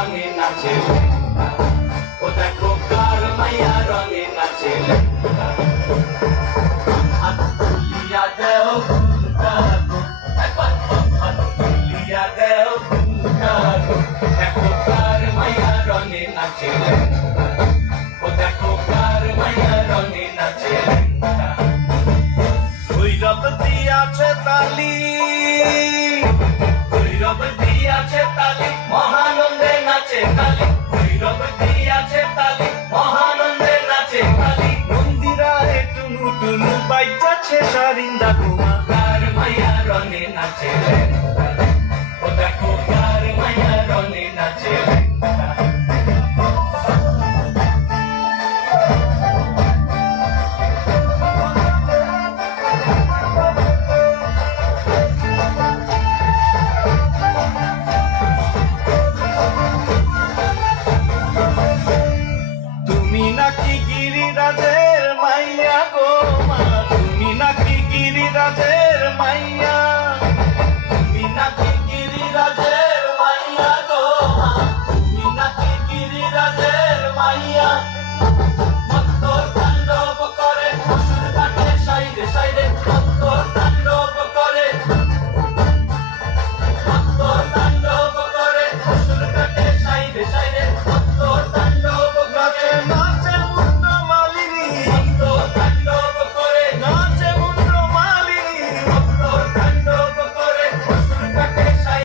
রঙে নাচে ও দেখো কার মাইয়া রঙে নাচে হাত তুলিয়া দেও ঘুমটাকো একবার হাত তুলিয়া দেও ঘুমটাকো দেখো কার মাইয়া রঙে নাচে ও দেখো কার মাইয়া রঙে নাচে ভৈরব দিয়াছে তালি ভৈরব দিয়াছে তালি মহানন্দে নাচে কালী ভৈরব দিয়াছে তালি মহানন্দে নাচে কালী মন্দিরায় টুনু টুনু বাইজাছে সারিন্দা কুমা কার মাইয়া রঙে নাচে ও দেখো কার মাইয়া রঙে নাচে